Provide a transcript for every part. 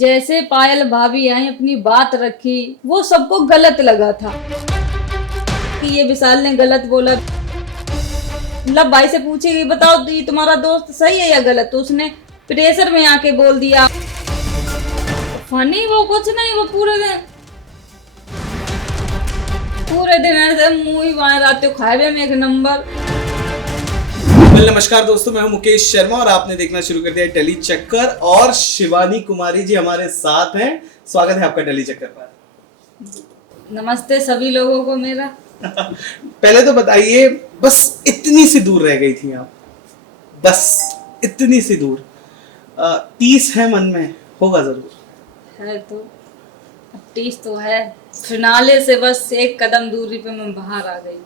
जैसे पायल भाभी आई अपनी बात रखी, वो सबको गलत लगा था कि ये विशाल ने गलत बोला। मतलब भाई से पूछेगी बताओ तो ये तुम्हारा दोस्त सही है या गलत, तो उसने प्रेशर में आके बोल दिया। फनी वो कुछ नहीं, वो पूरे दिन ऐसे मुंह ही बाहर आते हो, खाए में एक नंबर। नमस्कार दोस्तों, मैं हूं मुकेश शर्मा और आपने देखना शुरू कर दिया टली चक्कर और शिवानी कुमारी जी हमारे साथ हैं। स्वागत है आपका टली चक्कर पर। नमस्ते सभी लोगों को मेरा। पहले तो बताइए, बस इतनी सी दूर रह गई थी आप, बस इतनी सी दूर। 30 है मन में, होगा जरूर है तो 30 तो है, फिनाले से बस एक कदम दूरी पे मैं बाहर आ गई।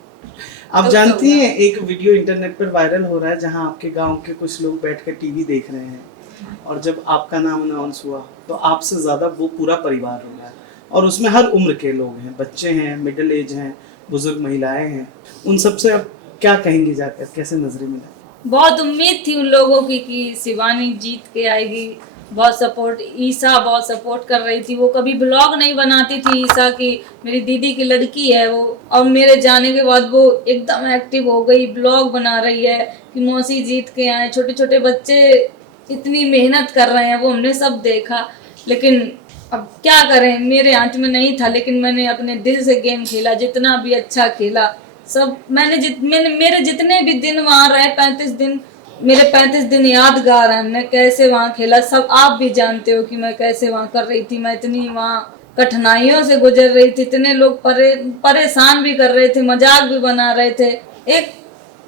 आप तो जानती हैं एक वीडियो इंटरनेट पर वायरल हो रहा है जहां आपके गांव के कुछ लोग बैठकर टीवी देख रहे हैं और जब आपका नाम अनाउंस हुआ तो आपसे ज्यादा वो पूरा परिवार हो रहा है और उसमें हर उम्र के लोग हैं, बच्चे हैं, मिडिल एज हैं, बुजुर्ग महिलाएं हैं। उन सबसे आप क्या कहेंगे, जाकर कैसे नजरे मिला? बहुत उम्मीद थी उन लोगों की कि शिवानी जीत के आएगी। बहुत सपोर्ट, ईसा बहुत सपोर्ट कर रही थी। वो कभी ब्लॉग नहीं बनाती थी ईसा की, मेरी दीदी की लड़की है वो, और मेरे जाने के बाद वो एकदम एक्टिव हो गई, ब्लॉग बना रही है कि मौसी जीत के आए। छोटे छोटे बच्चे इतनी मेहनत कर रहे हैं, वो हमने सब देखा। लेकिन अब क्या करें, मेरे हाथ में नहीं था, लेकिन मैंने अपने दिल से गेम खेला, जितना भी अच्छा खेला सब मैंने मेरे जितने भी दिन वहाँ रहे 35 दिन, मेरे 35 दिन यादगार हैं। मैं कैसे वहाँ खेला सब आप भी जानते हो कि मैं कैसे वहाँ कर रही थी। मैं इतनी वहाँ कठिनाइयों से गुजर रही थी, इतने लोग परेशान भी कर रहे थे, मजाक भी बना रहे थे। एक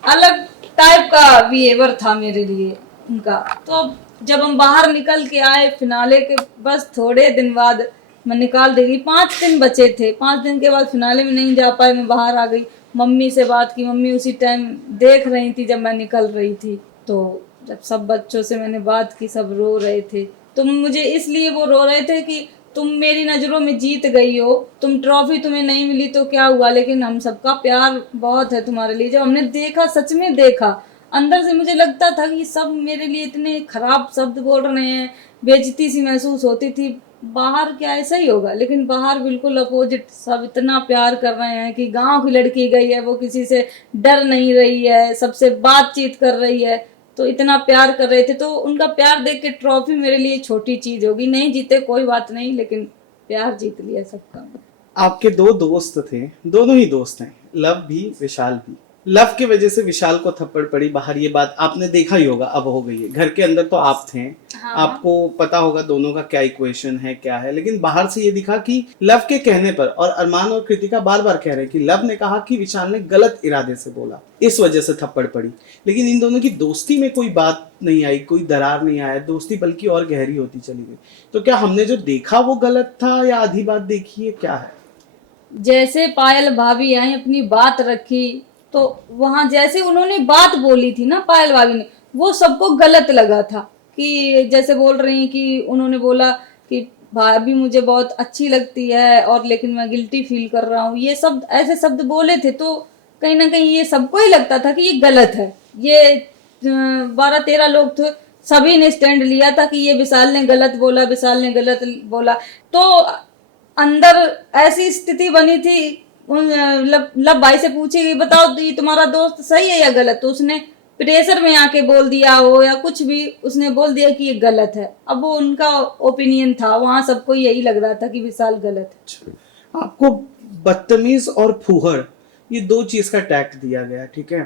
अलग टाइप का बिहेवियर था मेरे लिए उनका। तो जब हम बाहर निकल के आए फिनाले के बस थोड़े दिन बाद, मैं निकाल देगी, 5 दिन बचे थे, 5 दिन के बाद फिनाले में नहीं जा पाए, मैं बाहर आ गई। मम्मी से बात की, मम्मी उसी टाइम देख रही थी जब मैं निकल रही थी। तो जब सब बच्चों से मैंने बात की, सब रो रहे थे। तो मुझे इसलिए वो रो रहे थे कि तुम मेरी नज़रों में जीत गई हो, तुम ट्रॉफी तुम्हें नहीं मिली तो क्या हुआ, लेकिन हम सबका प्यार बहुत है तुम्हारे लिए। जब हमने देखा, सच में देखा, अंदर से मुझे लगता था कि सब मेरे लिए इतने खराब शब्द बोल रहे हैं, बेइज्जती सी महसूस होती थी। बाहर क्या ऐसा ही होगा, लेकिन बाहर बिल्कुल अपोजिट, सब इतना प्यार कर रहे हैं कि गांव की लड़की गई है, वो किसी से डर नहीं रही है, सबसे बातचीत कर रही है, तो इतना प्यार कर रहे थे। तो उनका प्यार देख के ट्रॉफी मेरे लिए छोटी चीज होगी। नहीं जीते कोई बात नहीं, लेकिन प्यार जीत लिया सबका। आपके 2 दोस्त थे, दोनों ही दोस्त हैं, लव भी विशाल भी। लव की वजह से विशाल को थप्पड़ पड़ी बाहर, ये बात आपने देखा ही होगा, अब हो गई है। घर के अंदर तो आप थे, हाँ। आपको पता होगा दोनों का क्या इक्वेशन है, क्या है, लेकिन बाहर से ये दिखा कि लव के कहने पर, और अरमान और कृतिका बार बार कह रहे हैं कि लव ने कहा कि विशाल ने गलत इरादे से बोला, इस वजह से थप्पड़ पड़ी। लेकिन इन दोनों की दोस्ती में कोई बात नहीं आई, कोई दरार नहीं आया, दोस्ती बल्कि और गहरी होती चली गई। तो क्या हमने जो देखा वो गलत था या आधी बात देखी है, क्या है? जैसे पायल भाभी आई अपनी बात रखी, तो वहां जैसे उन्होंने बात बोली थी ना पायल भाभी ने, वो सबको गलत लगा था। कि जैसे बोल रही हैं कि उन्होंने बोला कि भाभी मुझे बहुत अच्छी लगती है और लेकिन मैं गिल्टी फील कर रहा हूँ, ये सब ऐसे शब्द बोले थे। तो कहीं ना कहीं ये सबको ही लगता था कि ये गलत है। ये 12-13 लोग थे, सभी ने स्टैंड लिया था कि ये विशाल ने गलत बोला, विशाल ने गलत बोला। तो अंदर ऐसी स्थिति बनी थी, लब भाई से पूछेगी बताओ तो ये तुम्हारा दोस्त सही है या गलत, तो उसने प्रेशर में आके बोल दिया हो या कुछ भी, उसने बोल दिया कि ये गलत है। अब वो उनका ओपिनियन था, वहां सबको यही लग रहा था कि विशाल गलत है। आपको बदतमीज और फूहड़, ये 2 चीज का टैग दिया गया, ठीक है।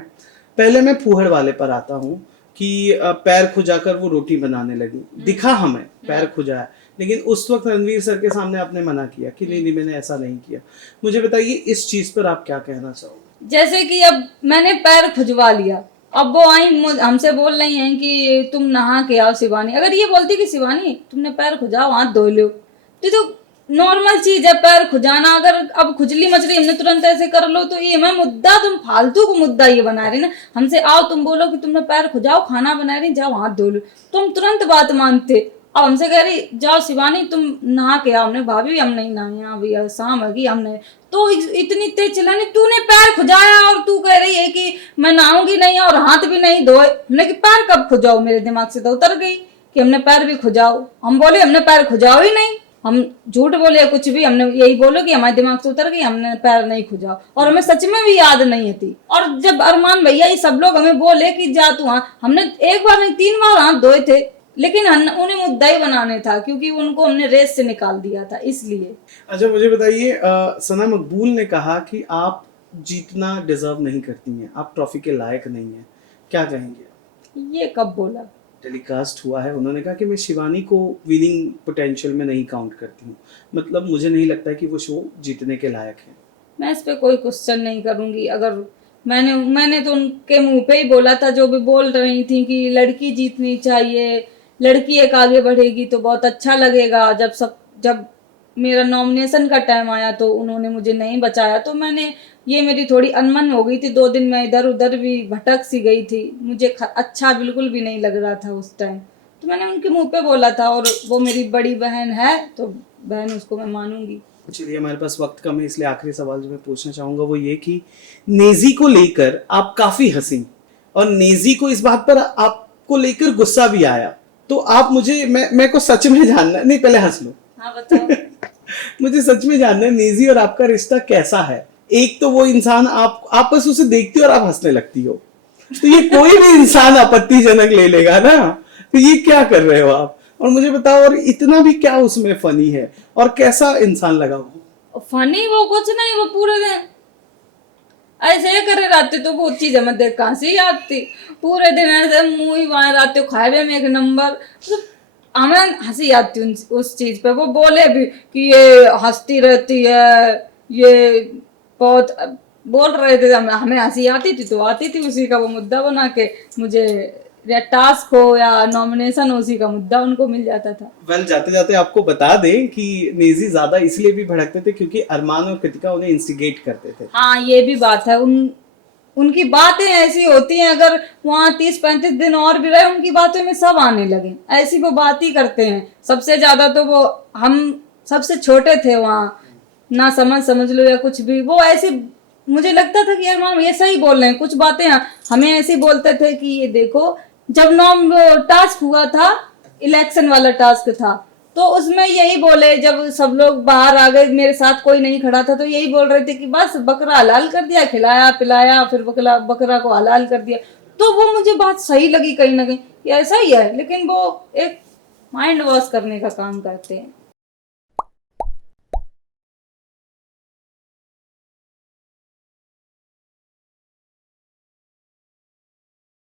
पहले मैं फूहड़ वाले पर आता हूँ कि पैर खुजाकर वो रोटी बनाने लगी, दिखा हमें पैर खुजाया, लेकिन उस वक्त रणवीर सर के सामने आपने मना किया कि नहीं मैंने ऐसा नहीं किया। मुझे बताइए इस चीज पर आप क्या कहना चाहोगे? जैसे कि अब मैंने पैर खुजवा लिया, अब वो आई हमसे बोल रही हैं कि तुम नहा के आओ शिवानी। अगर ये बोलती कि शिवानी तुमने पैर खुजाओ, हाथ धो लो, तो नॉर्मल चीज है पैर खुजाना। अगर अब खुजली मच रही, हमने तुरंत ऐसे कर लो, तो ये मैं मुद्दा, तुम फालतू को मुद्दा ये बना रही ना। हमसे आओ, तुम बोलो कि तुमने पैर खुजाओ, खाना बना रही, जाओ हाथ धो लो, तो हम तुरंत बात मानते। अब हमसे कह रही जाओ शिवानी तुम नहा के आओ, हमने भाभी हम नहीं नहाए, अभी शाम होगी हम नहीं। तो इतनी तेज चिल्लानी, तूने पैर खुजाया और तू कह रही है कि मैं नहाऊंगी नहीं और हाथ भी नहीं धोए। हमने कि पैर कब खुजाओ, मेरे दिमाग से तो उतर गई कि हमने पैर भी खुजाओ। हम बोले हमने पैर खुजाओ ही नहीं, हम झूठ बोले या कुछ भी, हमने यही बोलो कि हमारे दिमाग से उतर गई, हमने पैर नहीं खुजाओ, और हमें सच में भी याद नहीं थी। और जब अरमान भैया ये सब लोग हमें बोले कि जा तू, हाँ हमने एक बार नहीं 3 बार हाथ धोए थे, लेकिन उन्हें मुद्दा ही बनाने था क्योंकि उनको हमने रेस से निकाल दिया था इसलिए। अच्छा मुझे बताइए, सना मकबूल ने कहा कि आप जीतना डिजर्व नहीं करती हैं, आप ट्रॉफी के लायक नहीं हैं, क्या कहेंगे? ये कब बोला? टेलीकास्ट हुआ है, उन्होंने कहा कि मैं शिवानी को विनिंग पोटेंशियल में नहीं काउंट करती हूँ, मतलब मुझे नहीं लगता कि वो शो जीतने के लायक है। मैं इस पे कोई क्वेश्चन नहीं करूंगी। अगर मैंने तो उनके मुंह पे ही बोला था, जो भी बोल रही थी कि लड़की जीतनी चाहिए, लड़की एक आगे बढ़ेगी तो बहुत अच्छा लगेगा। जब मेरा नॉमिनेशन का टाइम आया तो उन्होंने मुझे नहीं बचाया, तो ये मेरी थोड़ी अनमन हो गई थी। 2 दिन मैं इधर उधर भी भटक सी गई थी, मुझे अच्छा बिल्कुल भी नहीं लग रहा था उस टाइम, तो मैंने उनके मुंह पे बोला था। और वो मेरी बड़ी बहन है तो बहन उसको मैं मानूंगी। चलिए हमारे पास वक्त कम है, इसलिए आखिरी सवाल जो मैं पूछना चाहूंगा वो ये कि नेजी को लेकर आप काफी हंसी और नेजी को इस बात पर आपको लेकर गुस्सा भी आया, तो आप मुझे मैं को सच में जानना, नहीं पहले हंस लो। हाँ बताओ। मुझे सच में जानना है नेजी और आपका रिश्ता कैसा है। एक तो वो इंसान आप बस उसे देखती हो और आप हंसने लगती हो, तो ये कोई भी इंसान आपत्तिजनक ले लेगा ना, तो ये क्या कर रहे हो आप? और मुझे बताओ, और इतना भी क्या उसमें फनी है, और कैसा इंसान लगा वो? फनी वो कुछ नहीं, वो पूरे दिन ऐसे ही करे रहते, तो वो चीज हमें देख कहाँ से याद थी। पूरे दिन ऐसे मुंह ही वहां रहते, खाए में एक नंबर, मतलब हमें हंसी आती उस चीज पे। वो बोले भी कि ये हंसती रहती है, ये बहुत बोल रहे थे, हमें हंसी आती थी तो आती थी, उसी का वो मुद्दा बना के मुझे या टास्क हो या नॉमिनेशन हो, उसी का मुद्दा उनको मिल जाता था। वेल जाते जाते आपको बता दें कि नेजी ज्यादा इसलिए भी भड़कते थे क्योंकि अरमान और कृतिका उन्हें इंस्टिगेट करते थे। हाँ ये भी बात है, उनकी बातें ऐसी होती हैं, अगर वहाँ 30-35 दिन और भी रहे उनकी बातों में सब आने लगे, ऐसी वो बात ही करते हैं। सबसे ज्यादा तो वो, हम सबसे छोटे थे वहाँ, ना समझ लो या कुछ भी, वो ऐसे मुझे लगता था कि यार माम ये सही बोल रहे हैं, कुछ बातें हमें ऐसे बोलते थे कि ये देखो। जब टास्क हुआ था, इलेक्शन वाला टास्क था, तो उसमें यही बोले, जब सब लोग बाहर आ गए, मेरे साथ कोई नहीं खड़ा था, तो यही बोल रहे थे कि बस बकरा हलाल कर दिया, खिलाया पिलाया, फिर बकरा को हलाल कर दिया। तो वो मुझे बात सही लगी कहीं ना कहीं, ये ऐसा ही है, लेकिन वो एक माइंड वॉश करने का काम करते हैं।